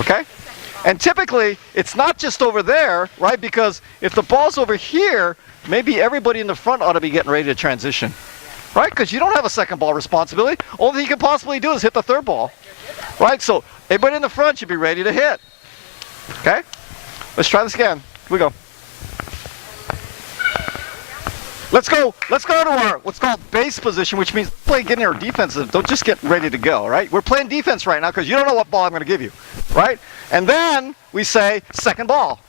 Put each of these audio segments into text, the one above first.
Okay? And typically, it's not just over there, right? Because if the ball's over here, maybe everybody in the front ought to be getting ready to transition, right? Because you don't have a second ball responsibility. Only thing you can possibly do is hit the third ball, right? So everybody in the front should be ready to hit. Okay? Let's try this again. Here we go. Let's go to our what's called base position, which means play getting our defensive. Don't just get ready to go, right? We're playing defense right now because you don't know what ball I'm going to give you, right? And then we say second ball.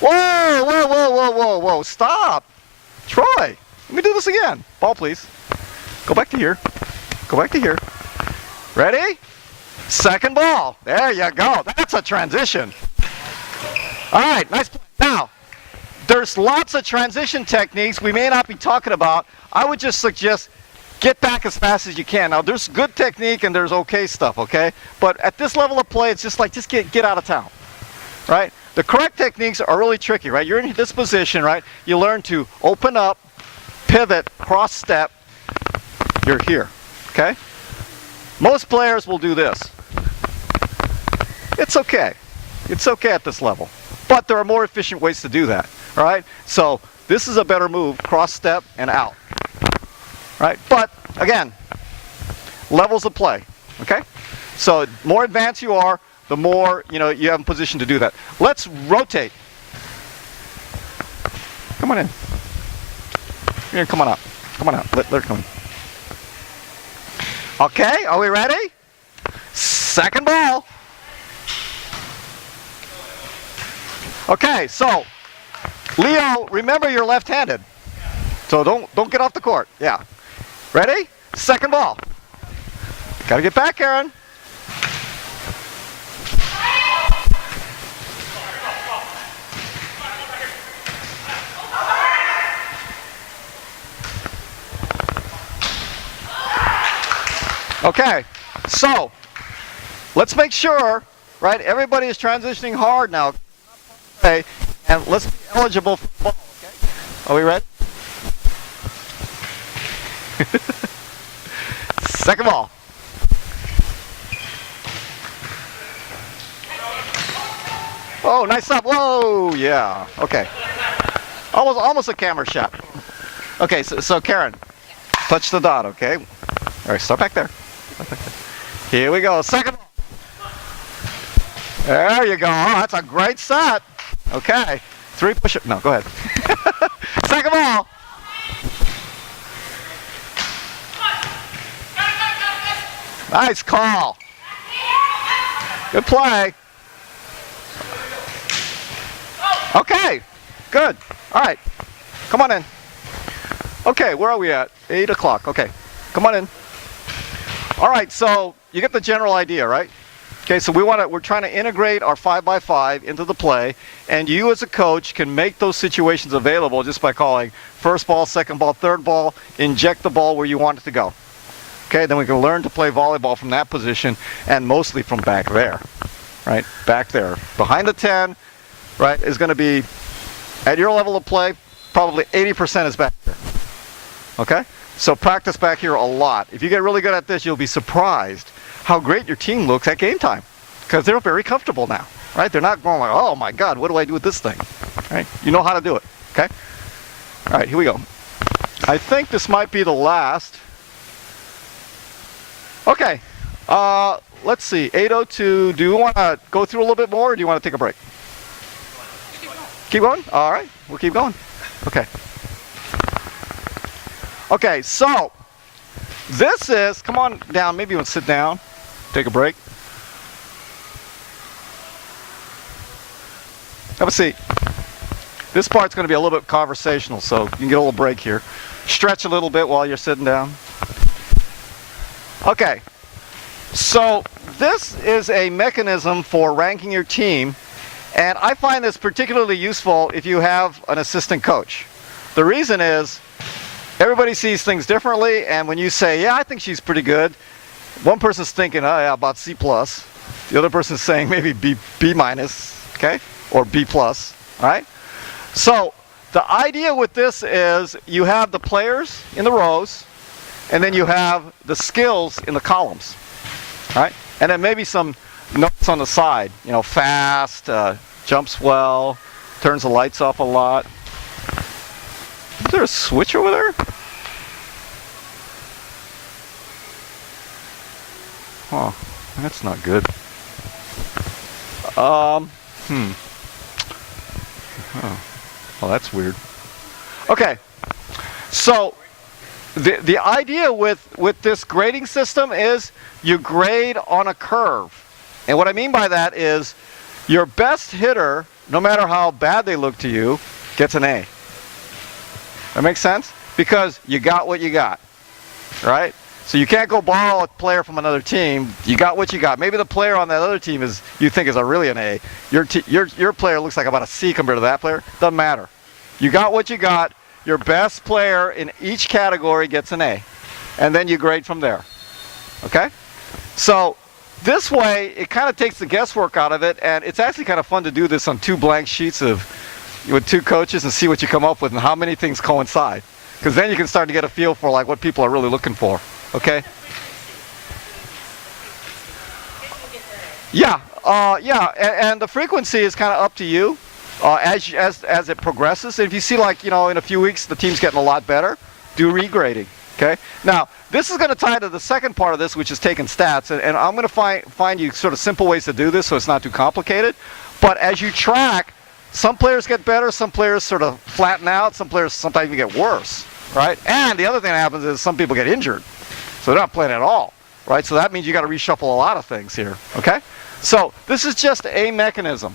Whoa, whoa, whoa, whoa, whoa, whoa! Stop, Troy. Let me do this again. Ball, please. Go back to here. Go back to here. Ready? Second ball. There you go. That's a transition. All right, nice play. Now. There's lots of transition techniques we may not be talking about. I would just suggest get back as fast as you can. Now, there's good technique and there's okay stuff, okay? But at this level of play, it's just like, just get out of town, right? The correct techniques are really tricky, right? You're in this position, right? You learn to open up, pivot, cross step. You're here, okay? Most players will do this. It's okay. It's okay at this level. But there are more efficient ways to do that. All right, so this is a better move, cross step and out. Right, but again, levels of play. Okay, so more advanced you are, the more you have a position to do that. Let's rotate. Come on in. Here, come on out. Come on out. Let her come in. Okay, are we ready? Second ball. Okay, so. Leo, remember you're left-handed, so don't get off the court. Yeah, ready? Second ball. Gotta get back, Aaron. Okay, so let's make sure, right? Everybody is transitioning hard now. Okay. And let's be eligible for the ball, okay? Are we ready? Second ball. Oh, nice stop. Whoa, yeah. Okay. Almost a camera shot. Okay, so Karen, touch the dot, okay? All right, start back there. Here we go. Second ball. There you go. Oh, that's a great set. Okay, 3 push-up. No, go ahead. Second ball. Nice call. Good play. Okay, good. All right, come on in. Okay, where are we at? 8 o'clock. Okay, come on in. All right, so you get the general idea, right? Okay, so we're trying to integrate our 5x5 into the play, and you as a coach can make those situations available just by calling first ball, second ball, third ball, inject the ball where you want it to go. Okay, then we can learn to play volleyball from that position and mostly from back there, right? Back there. Behind the 10, right, is going to be, at your level of play, probably 80% is back there. Okay? So practice back here a lot. If you get really good at this, you'll be surprised how great your team looks at game time, because they're very comfortable now, right? They're not going like, oh my God, what do I do with this thing, right? You know how to do it, okay? All right, here we go. I think this might be the last. Okay, let's see, 8:02. Do you want to go through a little bit more, or do you want to take a break? Keep going? All right, we'll keep going. Okay. Okay, so this is, come on down, maybe you want to sit down. Take a break. Have a seat. This part's going to be a little bit conversational, so you can get a little break here. Stretch a little bit while you're sitting down. Okay, so this is a mechanism for ranking your team, and I find this particularly useful if you have an assistant coach. The reason is everybody sees things differently, and when you say, yeah, I think she's pretty good, one person's thinking, oh yeah, about C+. The other person's saying maybe B minus, okay, or B+, all right? So the idea with this is you have the players in the rows, and then you have the skills in the columns, all right? And then maybe some notes on the side. You know, fast, jumps well, turns the lights off a lot. Is there a switch over there? Oh, that's not good. Oh, well, that's weird. Okay, so the idea with this grading system is you grade on a curve. And what I mean by that is your best hitter, no matter how bad they look to you, gets an A. That makes sense? Because you got what you got, right? So you can't go borrow a player from another team. You got what you got. Maybe the player on that other team you think is really an A. Your player looks like about a C compared to that player. Doesn't matter. You got what you got. Your best player in each category gets an A. And then you grade from there. Okay? So this way, it kind of takes the guesswork out of it, and it's actually kind of fun to do this on 2 blank sheets with 2 coaches and see what you come up with and how many things coincide. Because then you can start to get a feel for like what people are really looking for. Okay? Yeah, and the frequency is kind of up to you as it progresses. If you see, like, you know, in a few weeks the team's getting a lot better, do regrading. Okay? Now, this is going to tie to the second part of this, which is taking stats, and I'm going to find you sort of simple ways to do this so it's not too complicated. But as you track, some players get better, some players sort of flatten out, some players sometimes even get worse, right? And the other thing that happens is some people get injured. So they're not playing at all, right? So that means you got to reshuffle a lot of things here, okay? So this is just a mechanism,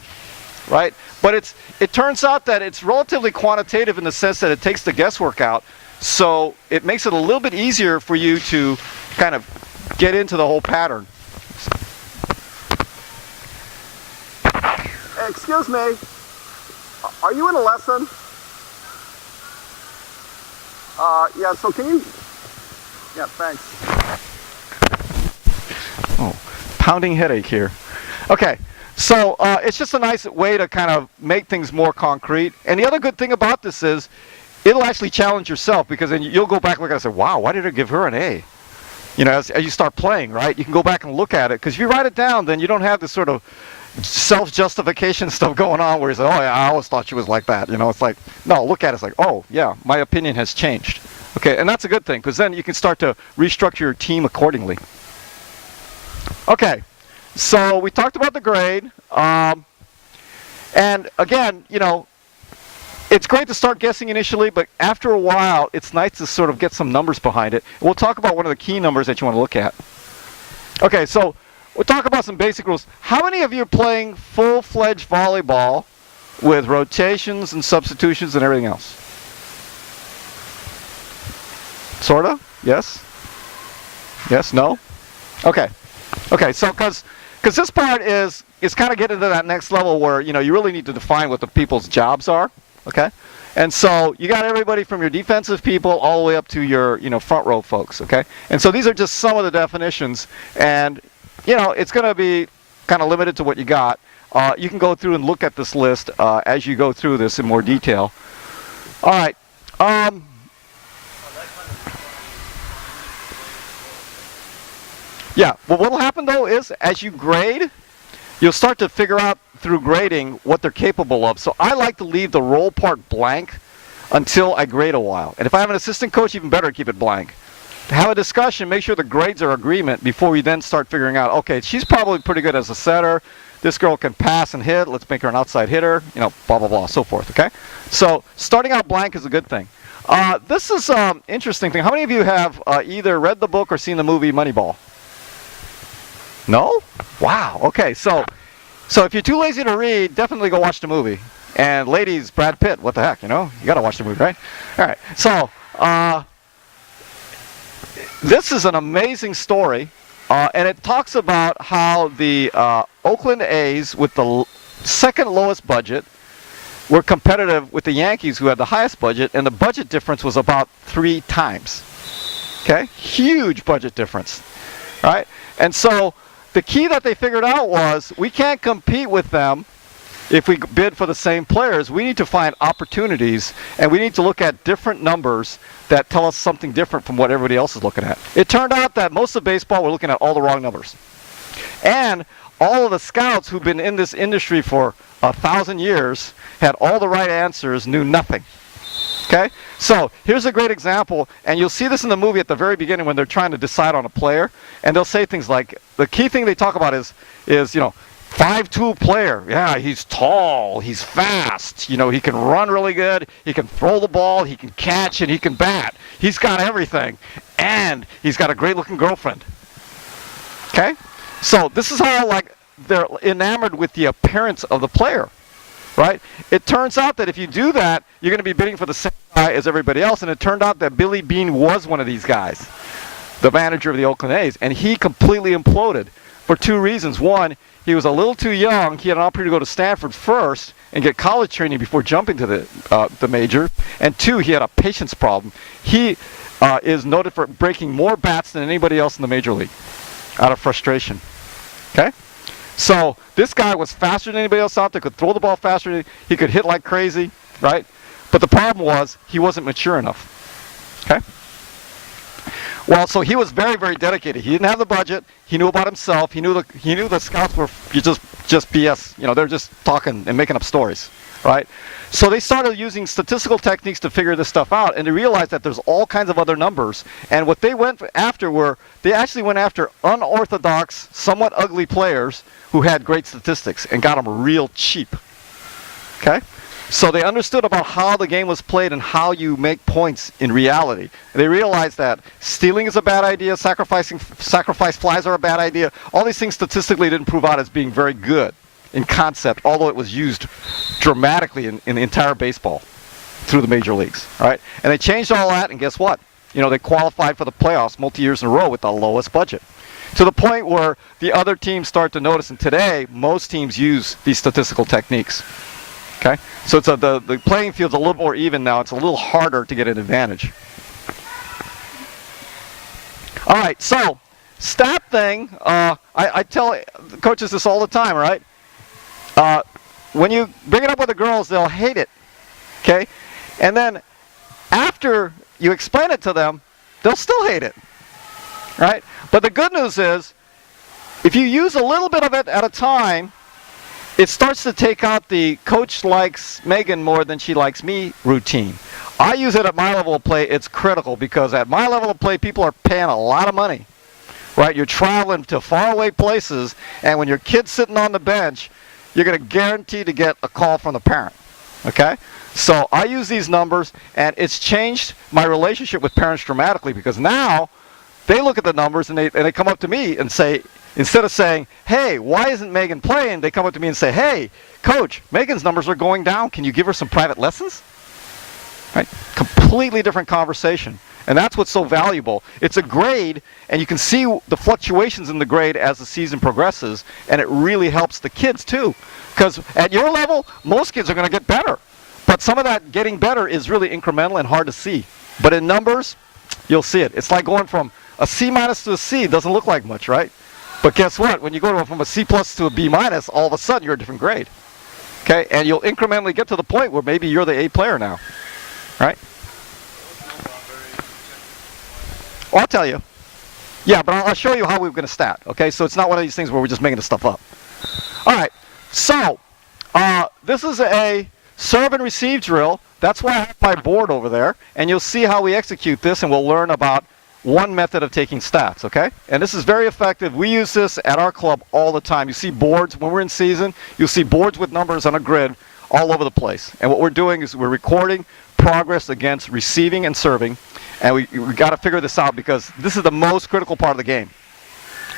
right? But it turns out that it's relatively quantitative in the sense that it takes the guesswork out. So it makes it a little bit easier for you to kind of get into the whole pattern. Excuse me, are you in a lesson? Yeah, so can you... Yeah, thanks. Oh, pounding headache here. Okay, so it's just a nice way to kind of make things more concrete. And the other good thing about this is it'll actually challenge yourself, because then you'll go back and look at it and say, wow, why did I give her an A? You know, as you start playing, right? You can go back and look at it, because if you write it down, then you don't have this sort of self-justification stuff going on where you say, oh yeah, I always thought she was like that. You know, it's like, no, look at it, it's like, oh yeah, my opinion has changed. Okay, and that's a good thing, because then you can start to restructure your team accordingly. Okay, so we talked about the grade, and again, you know, it's great to start guessing initially, but after a while, it's nice to sort of get some numbers behind it. We'll talk about one of the key numbers that you want to look at. Okay, so we'll talk about some basic rules. How many of you are playing full-fledged volleyball with rotations and substitutions and everything else? Sorta? Yes? Yes? No? Okay. Okay, so because this part is kind of getting to that next level where, you know, you really need to define what the people's jobs are. Okay? And so you got everybody from your defensive people all the way up to your, you know, front row folks. Okay? And so these are just some of the definitions, and, you know, it's going to be kind of limited to what you got. You can go through and look at this list as you go through this in more detail. All right. Yeah, well, what will happen, though, is as you grade, you'll start to figure out through grading what they're capable of. So I like to leave the role part blank until I grade a while. And if I have an assistant coach, even better, keep it blank. To have a discussion, make sure the grades are agreement before we then start figuring out, okay, she's probably pretty good as a setter. This girl can pass and hit. Let's make her an outside hitter, you know, blah, blah, blah, so forth, okay? So starting out blank is a good thing. This is an interesting thing. How many of you have either read the book or seen the movie Moneyball? No? Wow. Okay. So if you're too lazy to read, definitely go watch the movie. And ladies, Brad Pitt, what the heck, you know? You got to watch the movie, right? All right. So this is an amazing story, and it talks about how the Oakland A's, with the second lowest budget, were competitive with the Yankees, who had the highest budget, and the budget difference was about 3 times. Okay? Huge budget difference. All right? And so the key that they figured out was we can't compete with them if we bid for the same players. We need to find opportunities, and we need to look at different numbers that tell us something different from what everybody else is looking at. It turned out that most of baseball were looking at all the wrong numbers. And all of the scouts who've been in this industry for 1,000 years, had all the right answers, knew nothing. Okay? So here's a great example, and you'll see this in the movie at the very beginning when they're trying to decide on a player, and they'll say things like, the key thing they talk about is 5'2" player. Yeah, he's tall, he's fast, he can run really good, he can throw the ball, he can catch, and he can bat. He's got everything, and he's got a great-looking girlfriend. Okay? So this is how, they're enamored with the appearance of the player, right? It turns out that if you do that, you're going to be bidding for the same guy as everybody else, and it turned out that Billy Beane was one of these guys, the manager of the Oakland A's, and he completely imploded for two reasons. One, he was a little too young. He had an opportunity to go to Stanford first and get college training before jumping to the major. And two, he had a patience problem. He is noted for breaking more bats than anybody else in the major league out of frustration. Okay? So this guy was faster than anybody else out there, could throw the ball faster, he could hit like crazy, right? But the problem was he wasn't mature enough. Okay? Well, so he was very, very dedicated. He didn't have the budget. He knew about himself. He knew the scouts were just BS. They're just talking and making up stories, right? So they started using statistical techniques to figure this stuff out, and they realized that there's all kinds of other numbers. And what they went after they actually went after unorthodox, somewhat ugly players who had great statistics and got them real cheap. Okay? So they understood about how the game was played and how you make points in reality. They realized that stealing is a bad idea, sacrifice flies are a bad idea. All these things statistically didn't prove out as being very good in concept, although it was used dramatically in the entire baseball through the major leagues. All right? And they changed all that, and guess what? They qualified for the playoffs multi-years in a row with the lowest budget. To the point where the other teams start to notice, and today most teams use these statistical techniques. Okay? So the playing field's a little more even now. It's a little harder to get an advantage. All right, so stat thing, I tell coaches this all the time, right? When you bring it up with the girls, they'll hate it. Okay? And then after you explain it to them, they'll still hate it. Right? But the good news is, if you use a little bit of it at a time, it starts to take out the coach likes Megan more than she likes me routine. I use it at my level of play. It's critical because at my level of play, people are paying a lot of money. Right? You're traveling to faraway places, and when your kid's sitting on the bench, you're going to guarantee to get a call from the parent. Okay? So I use these numbers, and it's changed my relationship with parents dramatically because now they look at the numbers and they come up to me and say, instead of saying, hey, why isn't Megan playing? They come up to me and say, hey, coach, Megan's numbers are going down. Can you give her some private lessons? Right? Completely different conversation. And that's what's so valuable. It's a grade, and you can see the fluctuations in the grade as the season progresses, and it really helps the kids too. Because at your level, most kids are going to get better. But some of that getting better is really incremental and hard to see. But in numbers, you'll see it. It's like going from a C minus to a C. It doesn't look like much, right? But guess what? When you go from a C plus to a B minus, all of a sudden you're a different grade. Okay? And you'll incrementally get to the point where maybe you're the A player now. Right? Well, I'll tell you. Yeah, but I'll show you how we're going to stat. Okay? So it's not one of these things where we're just making this stuff up. All right. So this is a serve and receive drill. That's why I have my board over there. And you'll see how we execute this, and we'll learn about one method of taking stats, okay? And this is very effective. We use this at our club all the time. You see boards, when we're in season, you'll see boards with numbers on a grid all over the place. And what we're doing is we're recording progress against receiving and serving. And we got to figure this out because this is the most critical part of the game,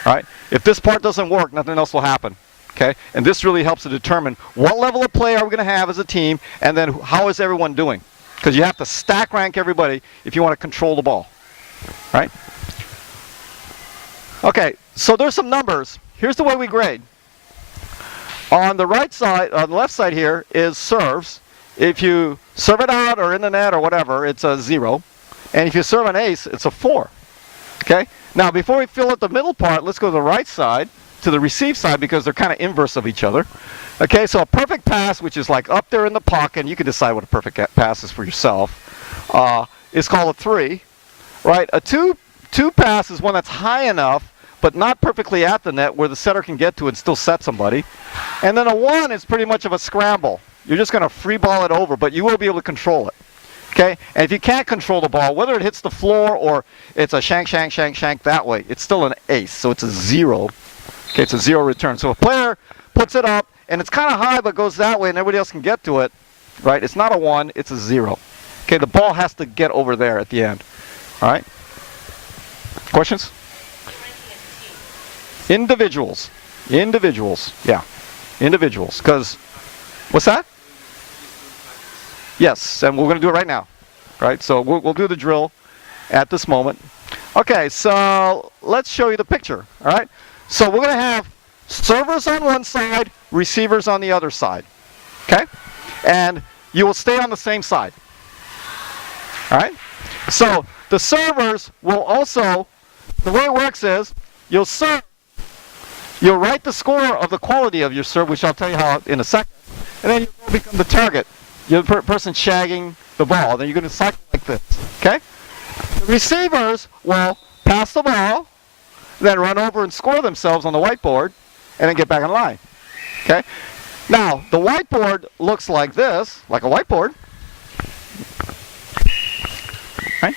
all right? If this part doesn't work, nothing else will happen, okay? And this really helps to determine what level of play are we going to have as a team, and then how is everyone doing? Because you have to stack rank everybody if you want to control the ball. Right? Okay, so there's some numbers. Here's the way we grade. On the right side, on the left side here is serves. If you serve it out or in the net or whatever, it's a 0. And if you serve an ace, it's a 4. Okay? Now, before we fill out the middle part, let's go to the right side, to the receive side, because they're kind of inverse of each other. Okay, so a perfect pass, which is like up there in the pocket, and you can decide what a perfect pass is for yourself, is called a 3. Right, a two pass is one that's high enough, but not perfectly at the net where the setter can get to and still set somebody. And then a 1 is pretty much of a scramble. You're just going to free ball it over, but you will be able to control it. Okay? And if you can't control the ball, whether it hits the floor or it's a shank, shank, shank, shank that way, it's still an ace, so it's a 0. Okay, it's a 0 return. So a player puts it up, and it's kind of high, but goes that way, and everybody else can get to it, right? It's not a 1, it's a 0. Okay, the ball has to get over there at the end. All right? Questions? Individuals. Individuals. Yeah. Individuals. Because, what's that? Yes, and we're going to do it right now. Right? So we'll do the drill at this moment. Okay, so let's show you the picture. All right? So we're going to have servers on one side, receivers on the other side. Okay? And you will stay on the same side. All right? So the servers will also, the way it works is, you'll serve, you'll write the score of the quality of your serve, which I'll tell you how in a second, and then you'll become the target. You're the person shagging the ball. Then you're going to cycle like this. Okay? The receivers will pass the ball, then run over and score themselves on the whiteboard, and then get back in line. Okay? Now, the whiteboard looks like this, like a whiteboard. Right?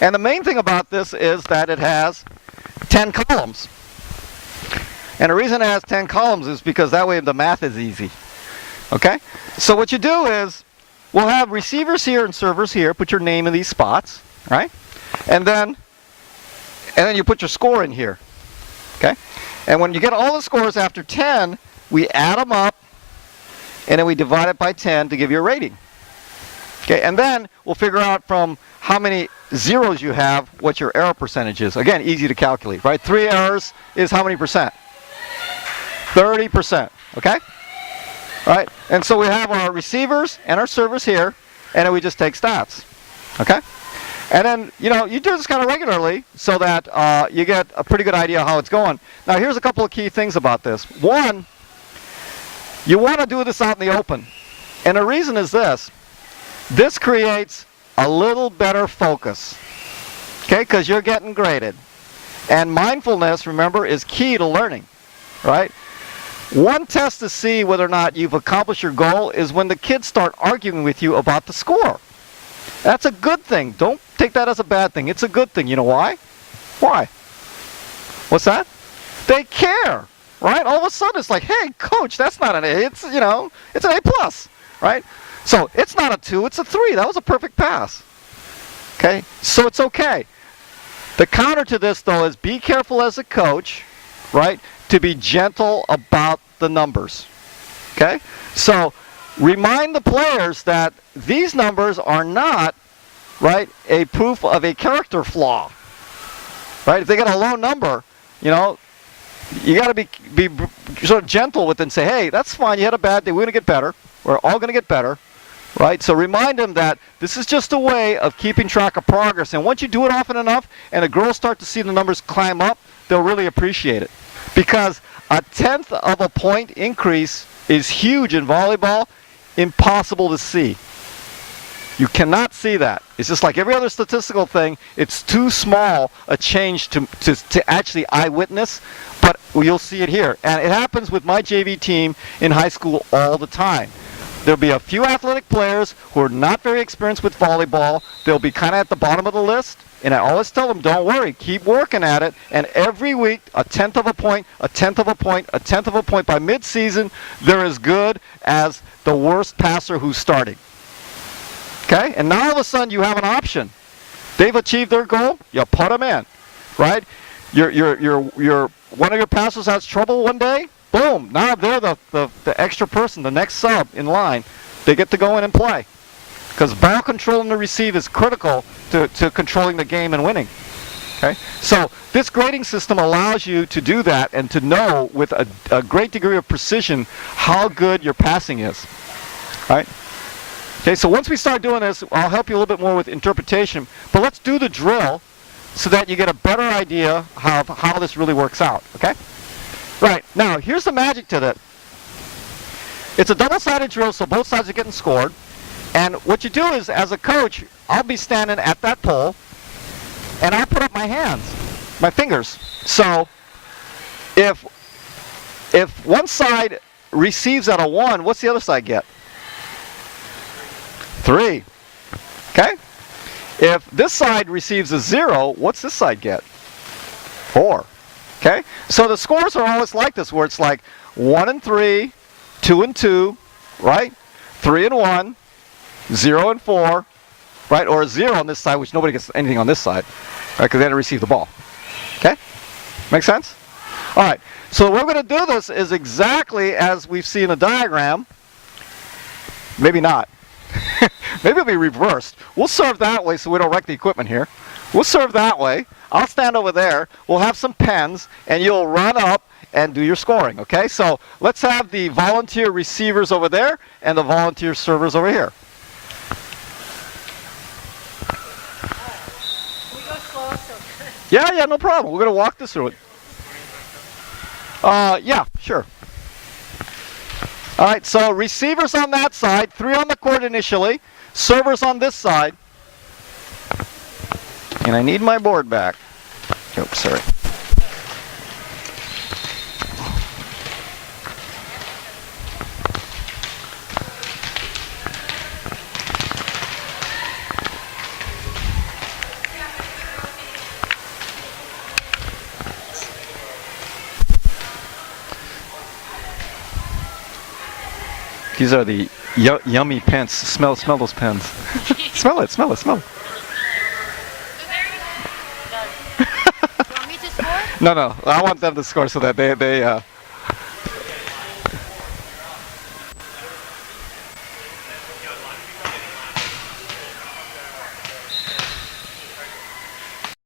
And the main thing about this is that it has 10 columns. And the reason it has 10 columns is because that way the math is easy. Okay? So what you do is, we'll have receivers here and servers here. Put your name in these spots, right? And then you put your score in here. Okay? And when you get all the scores after 10, we add them up, and then we divide it by 10 to give you a rating. Okay? And then we'll figure out from how many zeros you have what your error percentage is. Again, easy to calculate, right? 3 errors is how many percent? 30%. Okay? All right? And so we have our receivers and our servers here, and then we just take stats. Okay? And then, you do this kind of regularly so that you get a pretty good idea how it's going. Now, here's a couple of key things about this. One, you want to do this out in the open. And the reason is this. This creates a little better focus. Okay? Because you're getting graded. And mindfulness, remember, is key to learning. Right? One test to see whether or not you've accomplished your goal is when the kids start arguing with you about the score. That's a good thing. Don't take that as a bad thing. It's a good thing. You know why? Why? What's that? They care, right? All of a sudden it's like, hey, coach, that's not an A. It's, it's an A+, right? So it's not a 2, it's a 3. That was a perfect pass. Okay? So it's okay. The counter to this, though, is be careful as a coach, right, to be gentle about the numbers. Okay? So remind the players that these numbers are not, right, a proof of a character flaw. Right? If they get a low number, you got to be sort of gentle with them and say, hey, that's fine, you had a bad day, we're going to get better. We're all going to get better. Right? So remind them that this is just a way of keeping track of progress. And once you do it often enough and the girls start to see the numbers climb up, they'll really appreciate it. Because a 1/10 of a point increase is huge in volleyball, impossible to see. You cannot see that. It's just like every other statistical thing. It's too small a change to actually eyewitness, but you'll see it here. And it happens with my JV team in high school all the time. There'll be a few athletic players who are not very experienced with volleyball. They'll be kind of at the bottom of the list. And I always tell them, don't worry, keep working at it. And every week, a 1/10 of a point, a 1/10 of a point, a 1/10 of a point. By mid-season, they're as good as the worst passer who's starting. Okay? And now all of a sudden, you have an option. They've achieved their goal, you put them in. Right? One of your passers has trouble one day, boom, now they're the extra person, the next sub in line. They get to go in and play. Because ball control and the receive is critical to controlling the game and winning. Okay? So this grading system allows you to do that and to know with a great degree of precision how good your passing is. Right? Okay, so once we start doing this, I'll help you a little bit more with interpretation. But let's do the drill so that you get a better idea of how this really works out. Okay? Right, now here's the magic to that. It's a double-sided drill, so both sides are getting scored. And what you do is, as a coach, I'll be standing at that pole, and I put up my hands, my fingers. So if one side receives at a 1, what's the other side get? 3. Okay? If this side receives a 0, what's this side get? 4. Okay? So the scores are always like this, where it's like 1 and 3, 2 and 2, right? 3 and 1, 0 and 4, right? Or a 0 on this side, which nobody gets anything on this side, right? Because they didn't receive the ball. Okay? Make sense? All right. So the way we're going to do this is exactly as we've seen in the diagram. Maybe not. Maybe it'll be reversed. We'll serve that way so we don't wreck the equipment here. We'll serve that way. I'll stand over there. We'll have some pens, and you'll run up and do your scoring, okay? So let's have the volunteer receivers over there and the volunteer servers over here. We go slow, so Yeah, no problem. We're going to walk this through it. Yeah, sure. All right, so receivers on that side, 3 on the court initially, servers on this side. And I need my board back. Oops, sorry. These are the yummy pens. Smell those pens. Smell it. You want me to score? No, I want them to score so that they